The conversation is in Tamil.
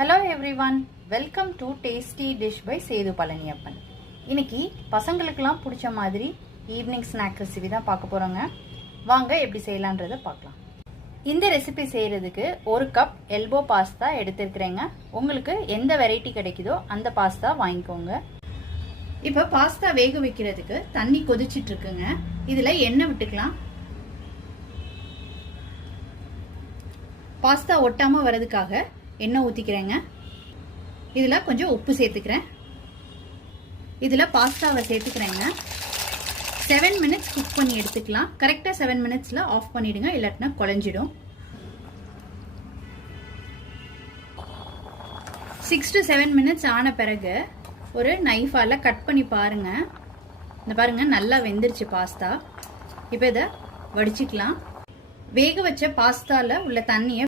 Hello everyone, welcome to tasty dish by Sethu Palaniappan. இன்னைக்கு பசங்களுக்கெல்லாம் பிடிச்ச மாதிரி ஈவினிங் ஸ்நாக் ரெசிபி தான் பார்க்க போகிறோங்க. வாங்க எப்படி செய்யலான்றதை பார்க்கலாம். இந்த ரெசிபி செய்கிறதுக்கு 1 கப் எல்போ பாஸ்தா எடுத்துருக்குறேங்க. உங்களுக்கு எந்த வெரைட்டி கிடைக்குதோ அந்த பாஸ்தா வாங்கிக்கோங்க. இப்போ பாஸ்தா வேக வைக்கிறதுக்கு தண்ணி கொதிச்சிட்டு இருக்குங்க. இதில் எண்ணெய் விட்டுக்கலாம். பாஸ்தா ஒட்டாமல் வர்றதுக்காக எண்ணெய் ஊற்றிக்கிறேங்க. இதில் கொஞ்சம் உப்பு சேர்த்துக்கிறேன். இதில் பாஸ்தாவை சேர்த்துக்கிறேங்க. 7 மினிட்ஸ் குக் பண்ணி எடுத்துக்கலாம். கரெக்டாக 7 மினிட்ஸில் ஆஃப் பண்ணிவிடுங்க, இல்லாட்டினா குழஞ்சிடும். 6 to 7 மினிட்ஸ் ஆன பிறகு ஒரு நைஃபால் கட் பண்ணி பாருங்கள். இந்த பாருங்கள், நல்லா வெந்துருச்சு பாஸ்தா. இப்போ இதை வடிச்சிக்கலாம். வேக வச்ச பாஸ்தாவில் உள்ள தண்ணியை